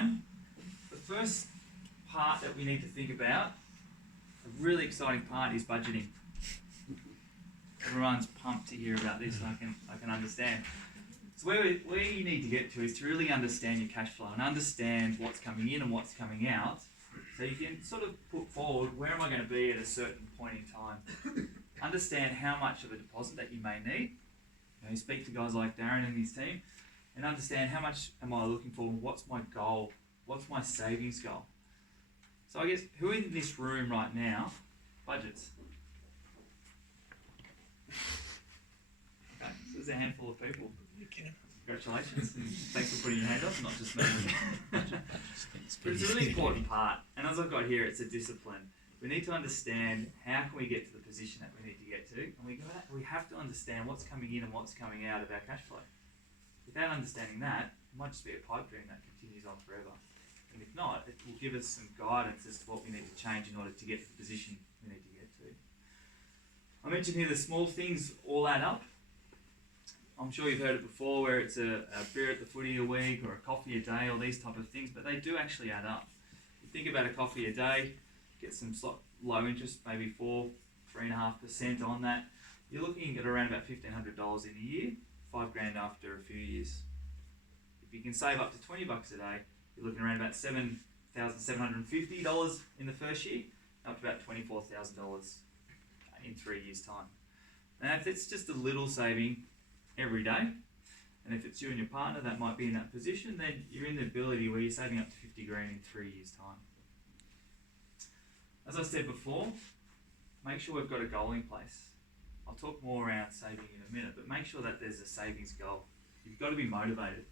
one, the first part that we need to think about, a really exciting part, is budgeting. Everyone's pumped to hear about this, I can understand. So where you need to get to is to really understand your cash flow and understand what's coming in and what's coming out, so you can sort of put forward, where am I going to be at a certain point in time. Understand how much of a deposit that you may need. You speak to guys like Darren and his team and understand how much am I looking for, what's my goal, what's my savings goal. So I guess, who in this room right now budgets? Okay, so there's a handful of people. Congratulations. Thanks for putting your hand up, not just me. But it's a really important part, and as I've got here, it's a discipline. We need to understand how can we get to the position that we need to get to, and we have to understand what's coming in and what's coming out of our cash flow. Without understanding that, it might just be a pipe dream that continues on forever. And if not, it will give us some guidance as to what we need to change in order to get to the position we need to get to. I mentioned here the small things all add up. I'm sure you've heard it before, where it's a beer at the footy a week or a coffee a day, or these type of things, but they do actually add up. You think about a coffee a day, get some low interest, maybe 3.5% on that. You're looking at around about $1,500 in a year, $5,000 after a few years. If you can save up to $20 a day, you're looking around about $7,750 in the first year, up to about $24,000 in 3 years' time. Now, if it's just a little saving every day, and if it's you and your partner that might be in that position, then you're in the ability where you're saving up to $50,000 in 3 years' time. As I said before, make sure we've got a goal in place. I'll talk more around saving in a minute, but make sure that there's a savings goal. You've got to be motivated.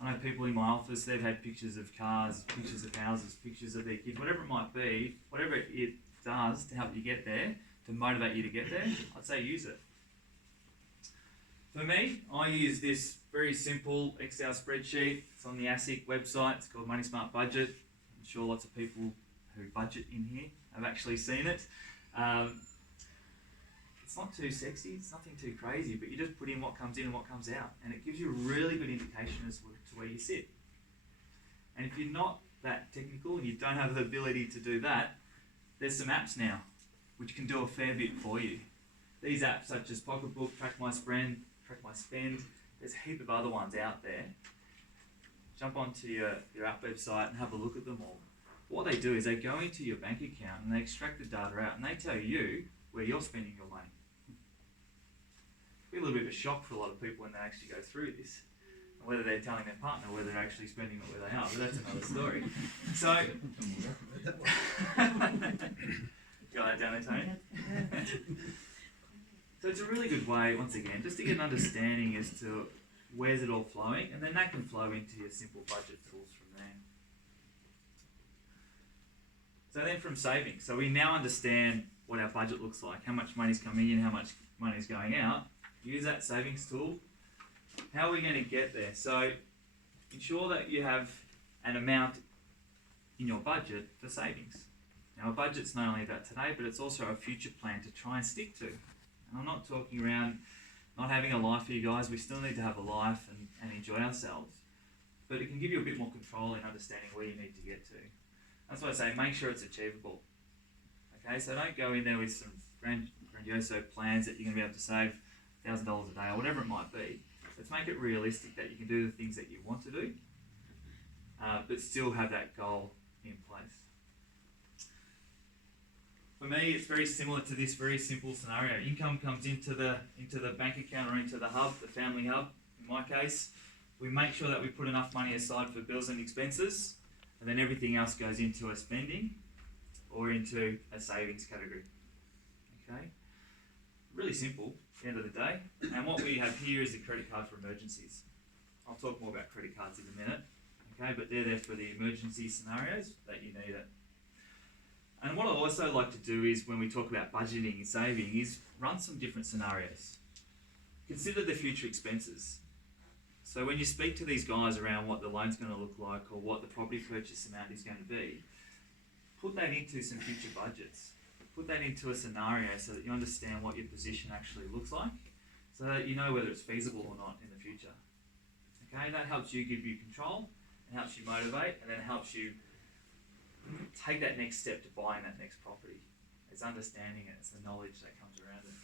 I know people in my office, they've had pictures of cars, pictures of houses, pictures of their kids, whatever it might be, whatever it does to help you get there, to motivate you to get there, I'd say use it. For me, I use this very simple Excel spreadsheet. It's on the ASIC website. It's called Money Smart Budget. I'm sure lots of people who budget in here have actually seen it. It's not too sexy, it's nothing too crazy, but you just put in what comes in and what comes out, and it gives you a really good indication as to where you sit. And if you're not that technical and you don't have the ability to do that, there's some apps now which can do a fair bit for you. These apps such as Pocketbook, Track My Spend, there's a heap of other ones out there. Jump onto your app website and have a look at them all. What they do is they go into your bank account and they extract the data out and they tell you where you're spending your money. It'll be a little bit of a shock for a lot of people when they actually go through this, and whether they're telling their partner whether they're actually spending it where they are, but that's another story. So, got that down there, Tony? So it's a really good way, once again, just to get an understanding as to where's it all flowing, and then that can flow into your simple budget tools from there. So then from savings, so we now understand what our budget looks like, how much money's coming in, how much money's going out. Use that savings tool. How are we going to get there? So ensure that you have an amount in your budget for savings. Now a budget's not only about today, but it's also a future plan to try and stick to. And I'm not talking around not having a life for you guys. We still need to have a life and enjoy ourselves. But it can give you a bit more control in understanding where you need to get to. That's why I say make sure it's achievable. Okay, so don't go in there with some grandioso plans that you're going to be able to save $1,000 a day or whatever it might be. Let's make it realistic that you can do the things that you want to do, but still have that goal in place. For me, it's very similar to this very simple scenario. Income comes into the bank account or into the hub, the family hub. In my case, we make sure that we put enough money aside for bills and expenses, and then everything else goes into a spending or into a savings category. Okay, really simple at the end of the day. And what we have here is the credit card for emergencies. I'll talk more about credit cards in a minute. Okay, but they're there for the emergency scenarios that you need it. And what I also like to do is, when we talk about budgeting and saving, is run some different scenarios. Consider the future expenses. So when you speak to these guys around what the loan's going to look like or what the property purchase amount is going to be, put that into some future budgets. Put that into a scenario so that you understand what your position actually looks like, so that you know whether it's feasible or not in the future. Okay, that helps you give you control and helps you motivate, and then helps you take that next step to buying that next property. It's understanding it, it's the knowledge that comes around it.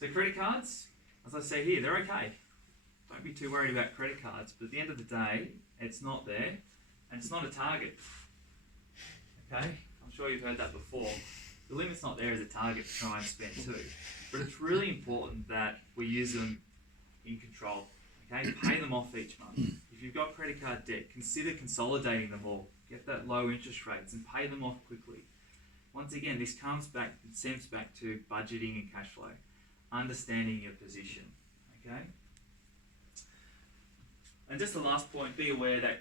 So credit cards, as I say here, they're okay. Don't be too worried about credit cards, but at the end of the day, it's not there, and it's not a target. Okay? I'm sure you've heard that before. The limit's not there as a target to try and spend too, but it's really important that we use them in control. Okay? Pay them off each month. If you've got credit card debt, consider consolidating them all. Get that low interest rates and pay them off quickly. Once again, this stems back to budgeting and cash flow. Understanding your position. Okay? And just the last point, be aware that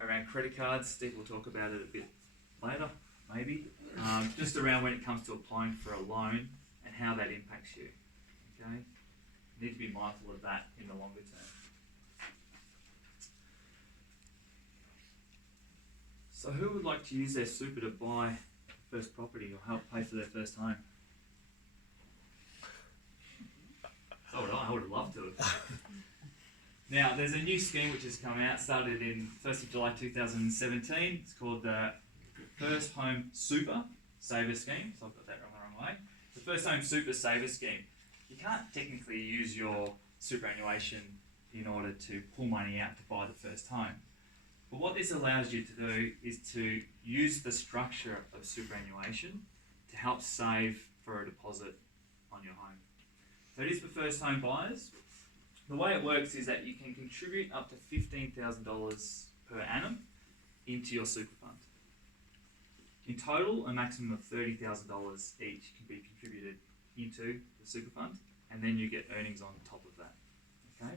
around credit cards, Steve will talk about it a bit later, maybe, just around when it comes to applying for a loan and how that impacts you. Okay? You need to be mindful of that in the longer term. So who would like to use their super to buy first property or help pay for their first home? So would I would have loved to have. Now, there's a new scheme which has come out, started in 1st of July 2017. It's called the First Home Super Saver Scheme. So I've got that the wrong way. The First Home Super Saver Scheme. You can't technically use your superannuation in order to pull money out to buy the first home. But what this allows you to do is to use the structure of superannuation to help save for a deposit on your home. So it is for first home buyers. The way it works is that you can contribute up to $15,000 per annum into your super fund. In total, a maximum of $30,000 each can be contributed into the super fund, and then you get earnings on top of that. Okay?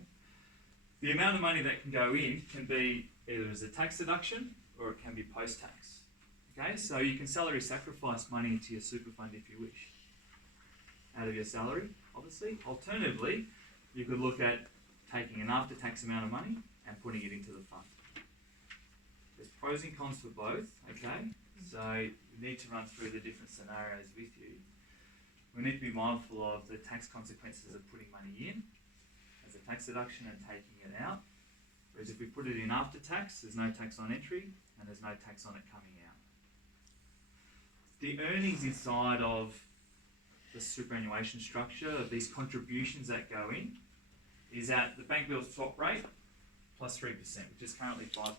The amount of money that can go in can be either as a tax deduction or it can be post-tax. Okay, so you can salary sacrifice money into your super fund if you wish, out of your salary, obviously. Alternatively, you could look at taking an after-tax amount of money and putting it into the fund. There's pros and cons for both, okay? So you need to run through the different scenarios with you. We need to be mindful of the tax consequences of putting money in as a tax deduction and taking it out. Whereas if we put it in after tax, there's no tax on entry and there's no tax on it coming out. The earnings inside of the superannuation structure of these contributions that go in is at the bank bill's swap rate plus 3%, which is currently 5.11%,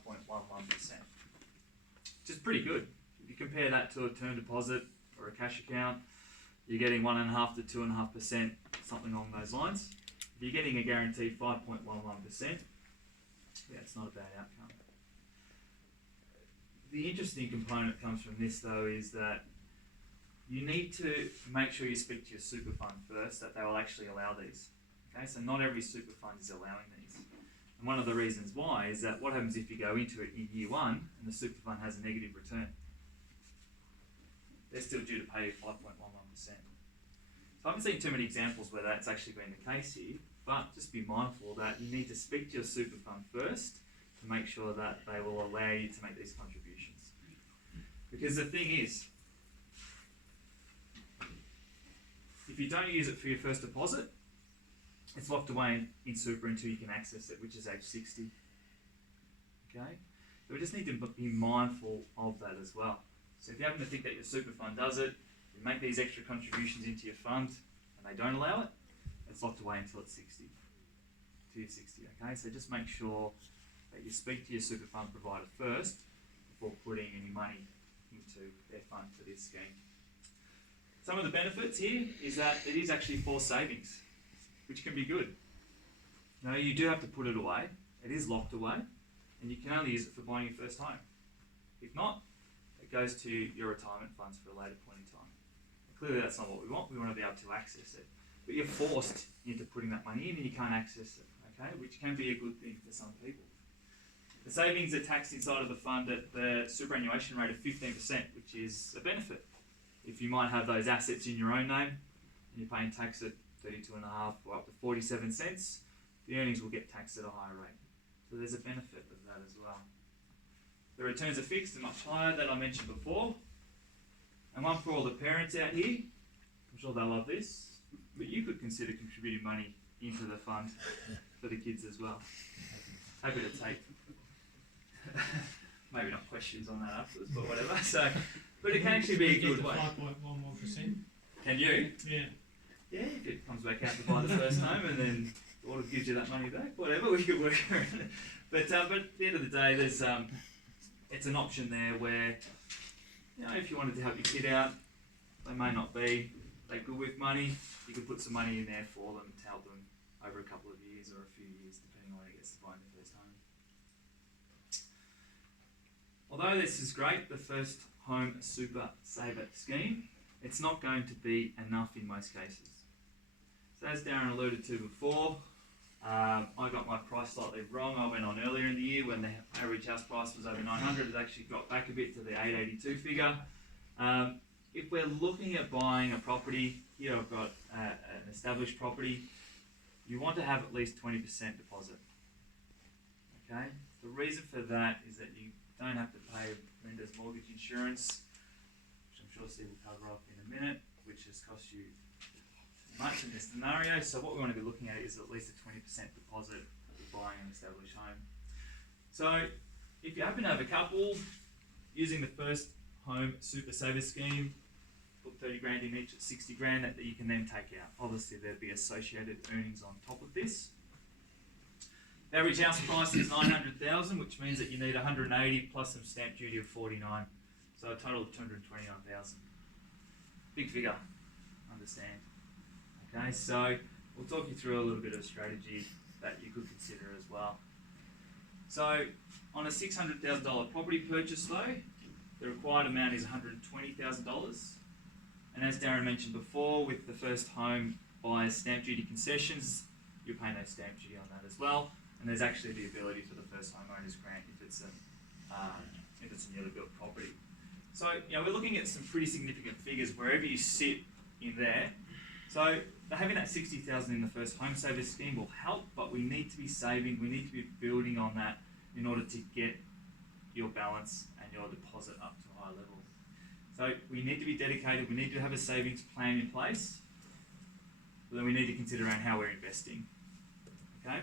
which is pretty good. If you compare that to a term deposit or a cash account, you're getting 1.5 to 2.5%, something along those lines. If you're getting a guaranteed 5.11%, yeah, it's not a bad outcome. The interesting component comes from this though is that you need to make sure you speak to your super fund first that they will actually allow these. Okay, so not every super fund is allowing these. And one of the reasons why is that what happens if you go into it in year one and the super fund has a negative return? They're still due to pay 5.11%. So I haven't seen too many examples where that's actually been the case here, but just be mindful that you need to speak to your super fund first to make sure that they will allow you to make these contributions. Because the thing is, if you don't use it for your first deposit, it's locked away in super until you can access it, which is age 60. Okay? So we just need to be mindful of that as well. So if you happen to think that your super fund does it, you make these extra contributions into your fund and they don't allow it, it's locked away until it's 60. Till you're 60, okay? So just make sure that you speak to your super fund provider first before putting any money into their fund for this scheme. Some of the benefits here is that it is actually forced savings, which can be good. You know, you do have to put it away. It is locked away, and you can only use it for buying your first home. If not, it goes to your retirement funds for a later point in time. And clearly that's not what we want. We want to be able to access it. But you're forced into putting that money in and you can't access it, okay? Which can be a good thing for some people. The savings are taxed inside of the fund at the superannuation rate of 15%, which is a benefit. If you might have those assets in your own name and you're paying tax at 32.5 or up to 47 cents, the earnings will get taxed at a higher rate. So there's a benefit of that as well. The returns are fixed and much higher than I mentioned before. And one for all the parents out here, I'm sure they'll love this, but you could consider contributing money into the fund for the kids as well. happy to take maybe not questions on that afterwards, but whatever. So, but it can actually be a good way. 5.11%. Can you? Yeah. Yeah, if it comes back out to buy the first home and then or gives you that money back, whatever, we could work around it. But at the end of the day, there's it's an option there where, you know, if you wanted to help your kid out, they may not be that good with money, you could put some money in there for them to help them over a couple of years or a few years, depending on when it gets to buying their first home. Although this is great, the first home super saver scheme, it's not going to be enough in most cases. So as Darren alluded to before, I got my price slightly wrong. I went on earlier in the year when the average house price was over 900. It actually got back a bit to the 882 figure. If we're looking at buying a property, here I've got an established property, you want to have at least 20% deposit. Okay? The reason for that is that you don't have to pay lender's mortgage insurance, which I'm sure Steve will cover off in a minute, which has cost you much in this scenario. So what we want to be looking at is at least a 20% deposit if you're buying an established home. So if you happen to have a couple, using the first home super saver scheme, put 30 grand in each at 60 grand that you can then take out. Obviously there'd be associated earnings on top of this. The average house price is 900,000, which means that you need 180 plus some stamp duty of 49. So a total of 229,000. Big figure, understand. Okay, so we'll talk you through a little bit of strategy that you could consider as well. So on a $600,000 property purchase though, the required amount is $120,000. And as Darren mentioned before, with the first home buyer's stamp duty concessions, you're paying no stamp duty on that as well. And there's actually the ability for the first homeowner's grant if it's a newly built property. So, you know, we're looking at some pretty significant figures wherever you sit in there. So having that 60,000 in the first home saver scheme will help, but we need to be saving, we need to be building on that in order to get your balance and your deposit up to a high level. So we need to be dedicated, we need to have a savings plan in place, but then we need to consider around how we're investing. Okay?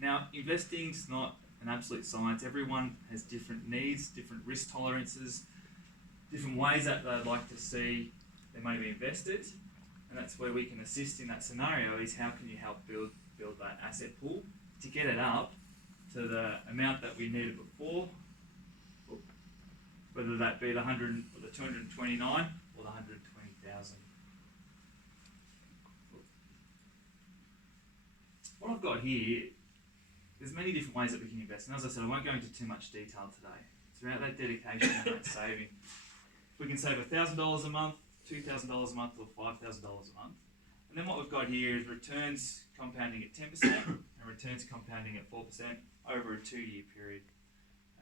Now, investing is not an absolute science. Everyone has different needs, different risk tolerances, different ways that they'd like to see their money be invested. And that's where we can assist in that scenario, is how can you help build that asset pool to get it up to the amount that we needed before, whether that be the 100 or the 229 or the 120,000. What I've got here, there's many different ways that we can invest, and as I said, I won't go into too much detail today. It's about that dedication and that saving. If we can save $1,000 a month, $2,000 a month, or $5,000 a month, and then what we've got here is returns compounding at 10% and returns compounding at 4% over a 2-year period.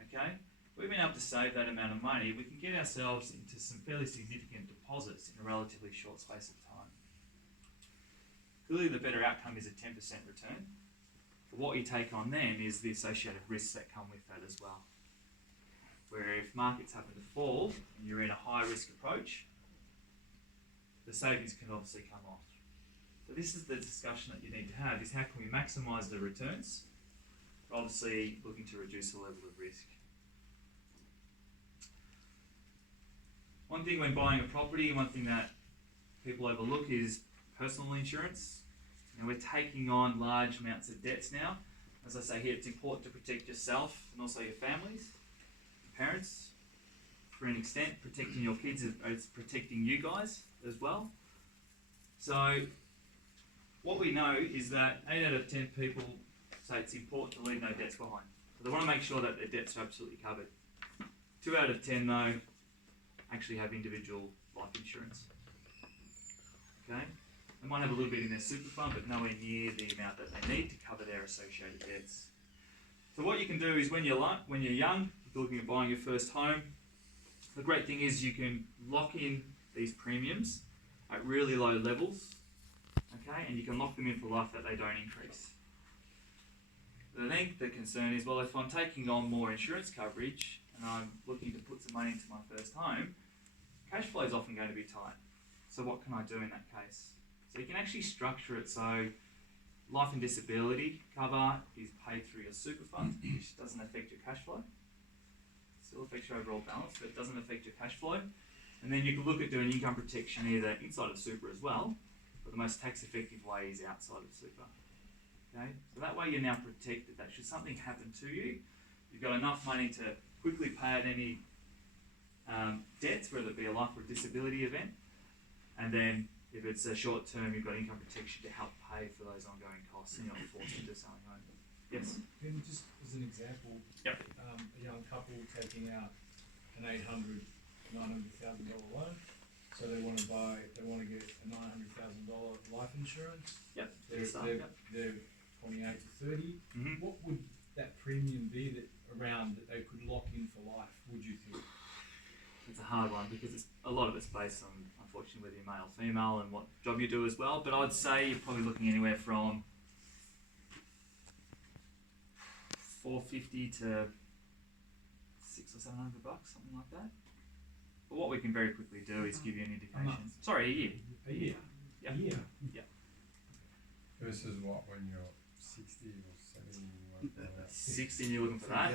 Okay? If we've been able to save that amount of money, we can get ourselves into some fairly significant deposits in a relatively short space of time. Clearly the better outcome is a 10% return. But what you take on then is the associated risks that come with that as well. Where if markets happen to fall and you're in a high risk approach, the savings can obviously come off. So this is the discussion that you need to have, is how can we maximise the returns, but obviously looking to reduce the level of risk. One thing when buying a property, one thing that people overlook is personal insurance. And we're taking on large amounts of debts now. As I say here, it's important to protect yourself and also your families, your parents, for an extent. Protecting your kids is protecting you guys as well. So what we know is that 8 out of 10 people say it's important to leave no debts behind. So they want to make sure that their debts are absolutely covered. 2 out of 10 though actually have individual life insurance. Okay? They might have a little bit in their super fund, but nowhere near the amount that they need to cover their associated debts. So what you can do is when you're young, if you're looking at buying your first home, the great thing is you can lock in these premiums at really low levels, okay, and you can lock them in for life that they don't increase. The concern is, well, if I'm taking on more insurance coverage and I'm looking to put some money into my first home, cash flow is often going to be tight. So what can I do in that case? So you can actually structure it so Life and disability cover is paid through your super fund, which doesn't affect your cash flow. Still affects your overall balance, but it doesn't affect your cash flow. And then you can look at doing income protection either inside of super as well, but the most tax effective way is outside of super. Okay, so that way you're now protected that should something happen to you, you've got enough money to quickly pay out any debts, whether it be a life or disability event, and then if it's a short term, you've got income protection to help pay for those ongoing costs and you're not forced into selling home. Yes? Then just as an example, Yep. A young couple taking out an $900,000 loan, so they want to get a $900,000 life insurance. Yep. They're 28 to 30. Mm-hmm. What would that premium be that they could lock in for life, would you think? It's a hard one because a lot of it's based on, unfortunately, whether you're male or female and what job you do as well. But I'd say you're probably looking anywhere from $450 to $600 or $700, something like that. But what we can very quickly do is give you an indication. Sorry, a year. A year? Yep. A year? Yep. Versus what, when you're 60 or 70? What, 60 and you're looking for that?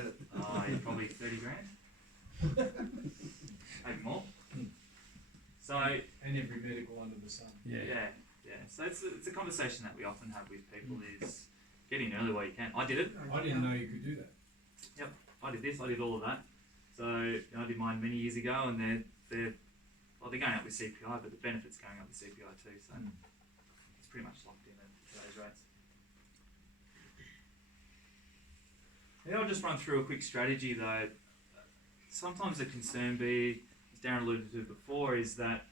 You're probably 30 grand. Maybe more. So, And every medical under the sun. yeah. So it's a conversation that we often have with people is get in early while you can. I did it. I didn't know you could do that. Yep. I did this. I did all of that. So I did mine many years ago, and they're going up with CPI, but the benefits going up with CPI too. So it's pretty much locked in at today's rates. Yeah, I'll just run through a quick strategy though. Sometimes the concern as Darren alluded to before, is that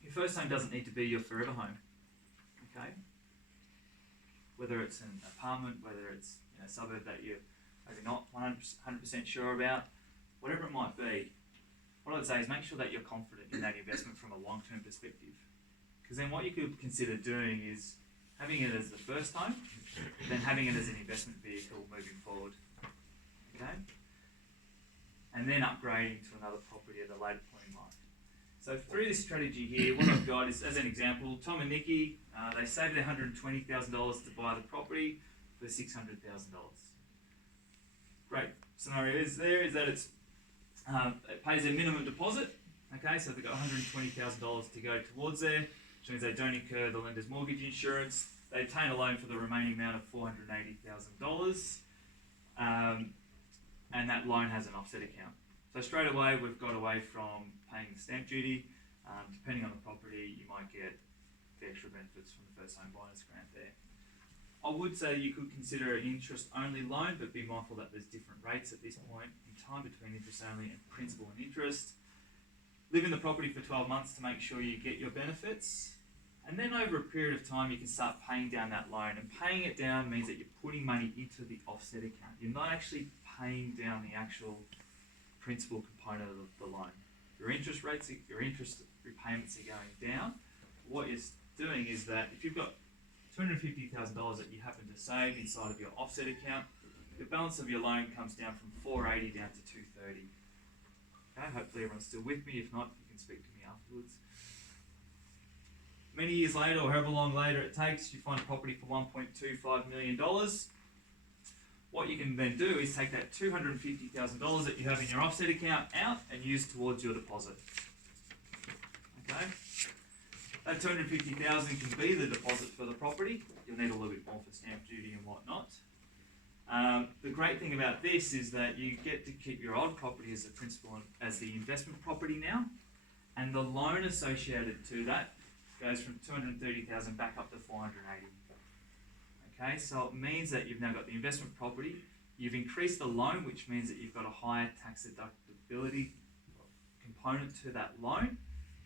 your first home doesn't need to be your forever home. Okay? Whether it's an apartment, whether it's a suburb that you're maybe not 100% sure about, whatever it might be, what I'd say is make sure that you're confident in that investment from a long-term perspective. Because then what you could consider doing is having it as the first home, then having it as an investment vehicle moving forward. Okay? And then upgrading to another property at a later point in life. So through this strategy here, what I've got is, as an example, Tom and Nikki, they saved their $120,000 to buy the property for $600,000. Great scenario is that it pays a minimum deposit. Okay, so they've got $120,000 to go towards there, which means they don't incur the lender's mortgage insurance. They obtain a loan for the remaining amount of $480,000. And that loan has an offset account. So straight away, we've got away from paying the stamp duty. Depending on the property, you might get the extra benefits from the first home buyer's grant there. I would say you could consider an interest-only loan, but be mindful that there's different rates at this point in time between interest-only and principal and interest. Live in the property for 12 months to make sure you get your benefits. And then over a period of time, you can start paying down that loan. And paying it down means that you're putting money into the offset account. You're not actually paying down the actual principal component of the loan. Your interest repayments are going down. What you're doing is that if you've got $250,000 that you happen to save inside of your offset account, the balance of your loan comes down from $480 down to $230. Okay, hopefully everyone's still with me. If not, you can speak to me afterwards. Many years later, or however long later it takes, you find a property for $1.25 million. What you can then do is take that $250,000 that you have in your offset account out and use towards your deposit. Okay? That $250,000 can be the deposit for the property. You'll need a little bit more for stamp duty and whatnot. The great thing about this is that you get to keep your old property as the principal, as the investment property now, and the loan associated to that goes from $230,000 back up to $480,000. Okay, so it means that you've now got the investment property, you've increased the loan, which means that you've got a higher tax deductibility component to that loan,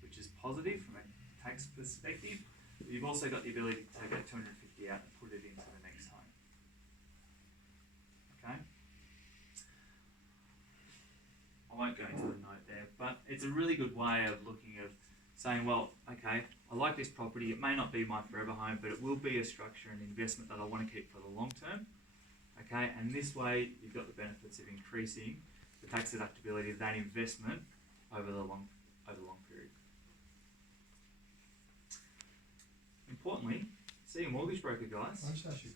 which is positive from a tax perspective. But you've also got the ability to take that $250,000 out and put it into the next home. Okay. I won't go into the note there, but it's a really good way of looking at saying, well, okay, I like this property. It may not be my forever home, but it will be a structure and investment that I want to keep for the long term. Okay, and this way you've got the benefits of increasing the tax deductibility of that investment over the long period. Importantly, See a mortgage broker, guys. I should actually